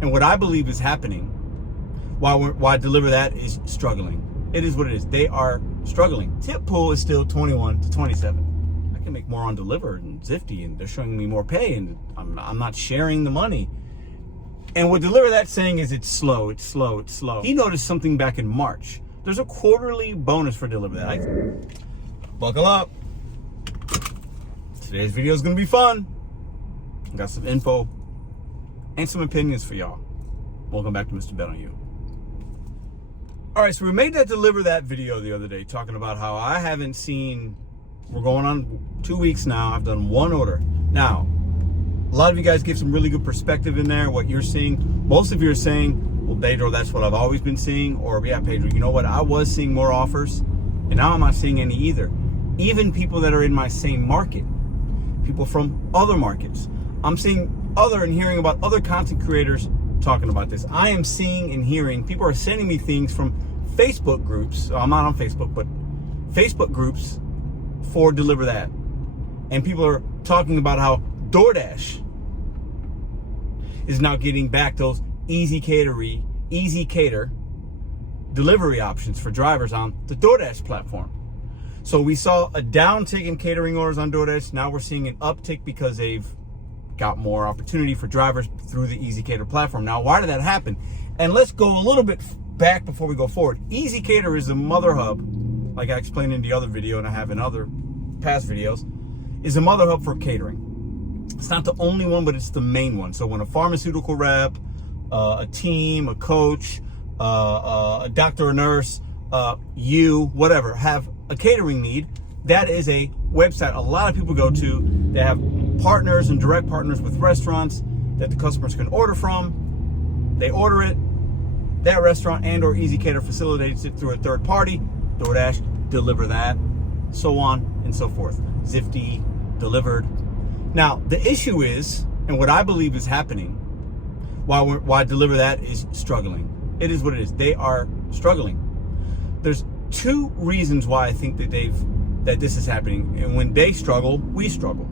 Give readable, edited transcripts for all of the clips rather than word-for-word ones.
And what I believe is happening, why DeliverThat is struggling. It is what it is. They are struggling. Tip pool is still 21 to 27. I can make more on Deliver and Zifty, and they're showing me more pay, and I'm not sharing the money. And what DeliverThat's saying is it's slow, it's slow, it's slow. He noticed something back in March. There's a quarterly bonus for DeliverThat. Buckle up. Today's video is going to be fun. I got some info and some opinions for y'all. Welcome back to Mr.BetonYou. All right, so we made that DeliverThat video the other day talking about how I haven't seen, we're going on 2 weeks now, I've done one order. Now, a lot of you guys give some really good perspective in there, what you're seeing. Most of you are saying, well, Pedro, that's what I've always been seeing. Or, yeah, Pedro, you know what? I was seeing more offers, and now I'm not seeing any either. Even people that are in my same market, people from other markets. I'm seeing other and hearing about other content creators talking about this. I am seeing and hearing, people are sending me things from Facebook groups. I'm not on Facebook, but Facebook groups for DeliverThat. And people are talking about how DoorDash is now getting back those easy cater delivery options for drivers on the DoorDash platform. So we saw a downtick in catering orders on DoorDash. Now we're seeing an uptick because they've got more opportunity for drivers through the ezCater platform. Now, why did that happen? And let's go a little bit back before we go forward. ezCater is a mother hub, like I explained in the other video and I have in other past videos, is a mother hub for catering. It's not the only one, but it's the main one. So when a pharmaceutical rep, a team, a coach, a doctor or nurse, you, whatever, have a catering need, that is a website a lot of people go to. They have partners and direct partners with restaurants that the customers can order from. They order it, that restaurant and or ezCater facilitates it through a third party, DoorDash, DeliverThat, so on and so forth. Zifty, Delivered. Now, the issue is, and what I believe is happening, why DeliverThat is struggling. It is what it is. They are struggling. There's two reasons why I think that this is happening. And when they struggle, we struggle.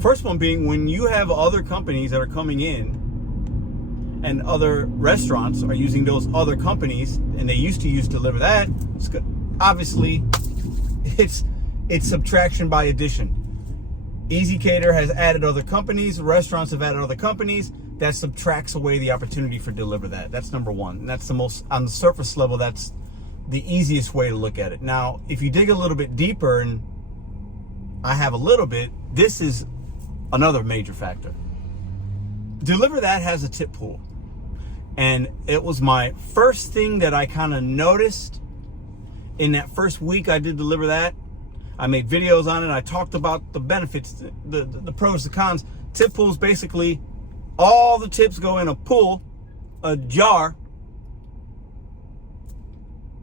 First one being when you have other companies that are coming in and other restaurants are using those other companies and they used to use DeliverThat, it's good. Obviously, it's subtraction by addition. ezCater has added other companies, restaurants have added other companies. That subtracts away the opportunity for DeliverThat. That's number one. And that's the most, on the surface level, that's the easiest way to look at it. Now, if you dig a little bit deeper, and I have a little bit, this is another major factor. DeliverThat has a tip pool. And it was my first thing that I kind of noticed in that first week I did DeliverThat. I made videos on it. I talked about the benefits, the pros, the cons. Tip pools, basically, all the tips go in a pool, a jar,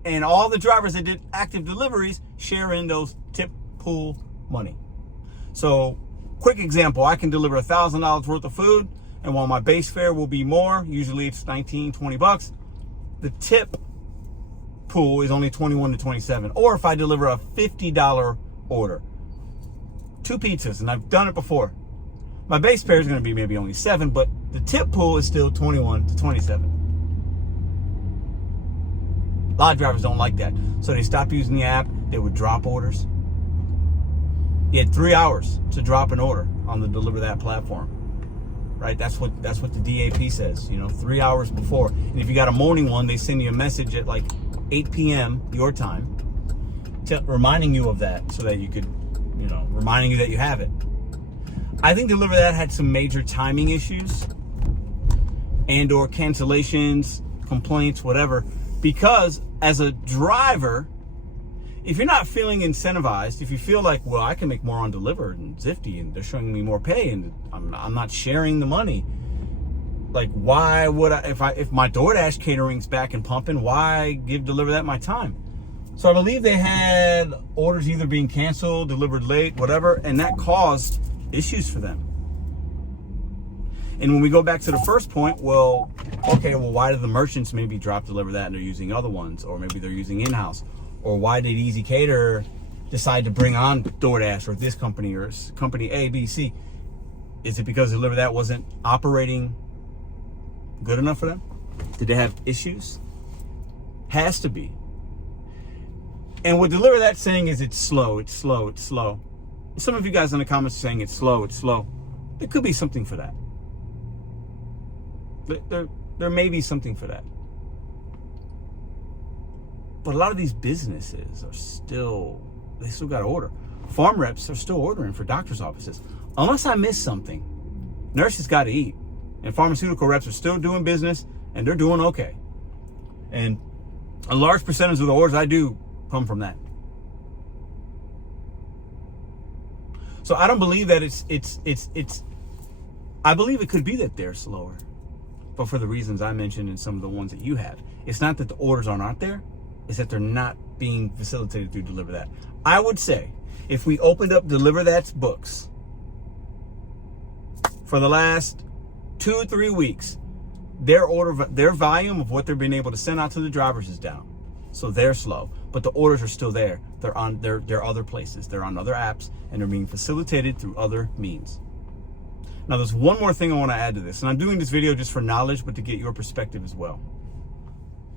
and all the drivers that did active deliveries share in those tip pool money. So, quick example, I can deliver $1,000 worth of food, and while my base fare will be more, usually it's 19, 20 bucks, the tip pool is only 21 to 27. Or if I deliver a $50 order, 2 pizzas, and I've done it before, my base fare is going to be maybe only 7, but the tip pool is still 21 to 27. A lot of drivers don't like that, so they stopped using the app. They would drop orders. You had 3 hours to drop an order on the DeliverThat platform, right? That's what the DAP says, 3 hours before. And if you got a morning one, they send you a message at like 8 p.m. your time, reminding you of that, so that you could, reminding you that you have it. I think DeliverThat had some major timing issues and or cancellations, complaints, whatever, because as a driver, if you're not feeling incentivized, if you feel like, well, I can make more on Deliver and Zifty and they're showing me more pay and I'm not sharing the money, like, why would if my DoorDash catering's back and pumping, why give DeliverThat my time? So I believe they had orders either being canceled, delivered late, whatever, and that caused issues for them. And when we go back to the first point, well, okay, well, why did the merchants maybe drop DeliverThat and they're using other ones, or maybe they're using in-house, or why did ezCater decide to bring on DoorDash or this company or company A, B, C? Is it because DeliverThat wasn't operating good enough for them? Did they have issues? Has to be. And what DeliverThat's saying is it's slow, it's slow, it's slow. Some of you guys in the comments are saying it's slow, it's slow. There could be something for that. There may be something for that. But a lot of these businesses are still got to order. Farm reps are still ordering for doctor's offices. Unless I miss something, nurses got to eat. And pharmaceutical reps are still doing business, and they're doing okay. And a large percentage of the orders I do come from that. So I don't believe that it's I believe it could be that they're slower, but for the reasons I mentioned and some of the ones that you have. It's not that the orders aren't out there, it's that they're not being facilitated through DeliverThat. I would say if we opened up DeliverThat's books for the last 2-3 weeks, their volume of what they're being able to send out to the drivers is down. So they're slow, but the orders are still there. They're on they're other places. They're on other apps, and they're being facilitated through other means. Now, there's one more thing I want to add to this, and I'm doing this video just for knowledge, but to get your perspective as well.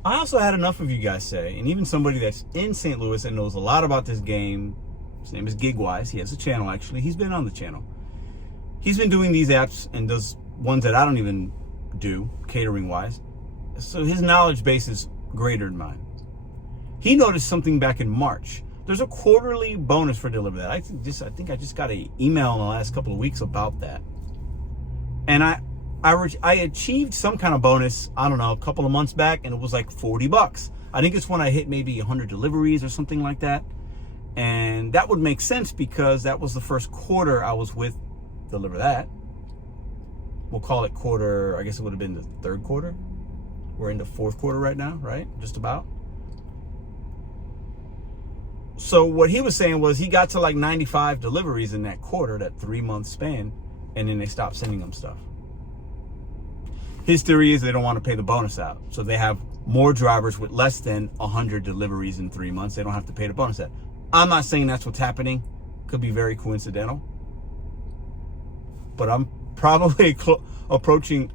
I also had enough of you guys say, and even somebody that's in St. Louis and knows a lot about this game, his name is Gigwise. He has a channel, actually. He's been on the channel. He's been doing these apps and does ones that I don't even do, catering-wise. So his knowledge base is greater than mine. He noticed something back in March. There's a quarterly bonus for DeliverThat. I think I just got an email in the last couple of weeks about that. And I achieved some kind of bonus, I don't know, a couple of months back, and it was like $40. I think it's when I hit maybe 100 deliveries or something like that. And that would make sense because that was the first quarter I was with DeliverThat. We'll call it quarter, I guess it would have been the third quarter. We're in the fourth quarter right now, right? Just about. So what he was saying was he got to like 95 deliveries in that quarter, that 3-month span, and then they stopped sending him stuff. His theory is they don't want to pay the bonus out. So they have more drivers with less than 100 deliveries in 3 months. They don't have to pay the bonus out. I'm not saying that's what's happening. Could be very coincidental. But I'm probably approaching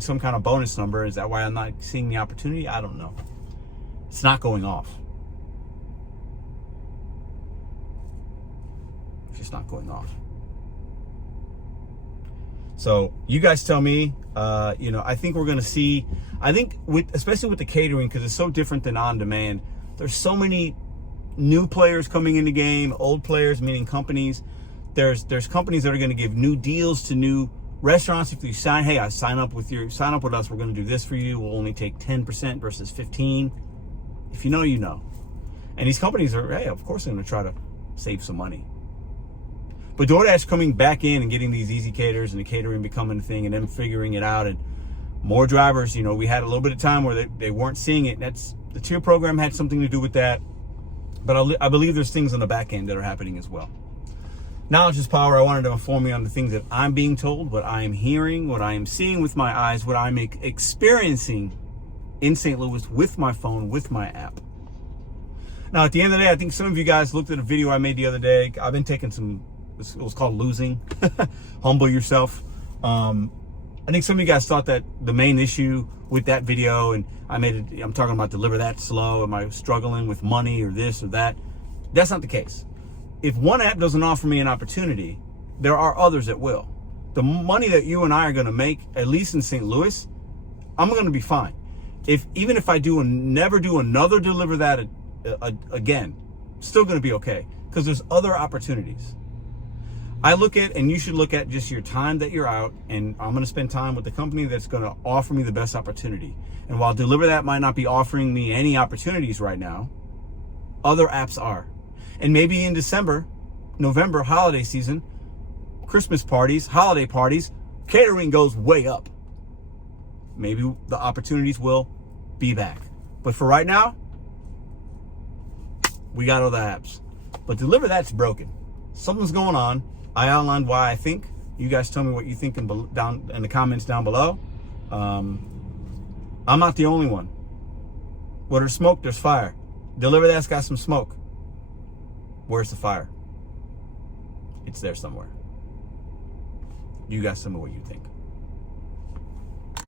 some kind of bonus number. Is that why I'm not seeing the opportunity? I don't know. It's not going off. It's just not going off. So you guys tell me, I think we're going to see, especially with the catering, because it's so different than on demand. There's so many new players coming in the game, old players, meaning companies. There's companies that are going to give new deals to new restaurants. If you sign up with us, we're going to do this for you. We'll only take 10% versus 15%. If you know, you know. And these companies are, of course they're going to try to save some money. But DoorDash coming back in and getting these easy caters and the catering becoming a thing and them figuring it out, and more drivers, we had a little bit of time where they weren't seeing it. That's the tier program had something to do with that. But I believe there's things on the back end that are happening as well. Knowledge is power. I wanted to inform you on the things that I'm being told, what I am hearing, what I am seeing with my eyes, what I'm experiencing in St. Louis with my phone, with my app. Now, at the end of the day, I think some of you guys looked at a video I made the other day. I've been taking it was called Losing. Humble yourself. I think some of you guys thought that the main issue with that video, and I'm talking about DeliverThat slow, am I struggling with money or this or that? That's not the case. If one app doesn't offer me an opportunity, there are others that will. The money that you and I are going to make, at least in St. Louis, I'm going to be fine. Even if I never do another DeliverThat again, still going to be okay, because there's other opportunities. I look at, and you should look at, just your time that you're out, and I'm going to spend time with the company that's going to offer me the best opportunity. And while DeliverThat might not be offering me any opportunities right now, other apps are. And maybe in December, November, holiday season, Christmas parties, holiday parties, catering goes way up. Maybe the opportunities will be back. But for right now, we got other apps. But DeliverThat's broken. Something's going on. I outlined why I think. You guys tell me what you think down in the comments down below. I'm not the only one. Where there's smoke, there's fire. DeliverThat's got some smoke. Where's the fire? It's there somewhere. You guys tell me what you think.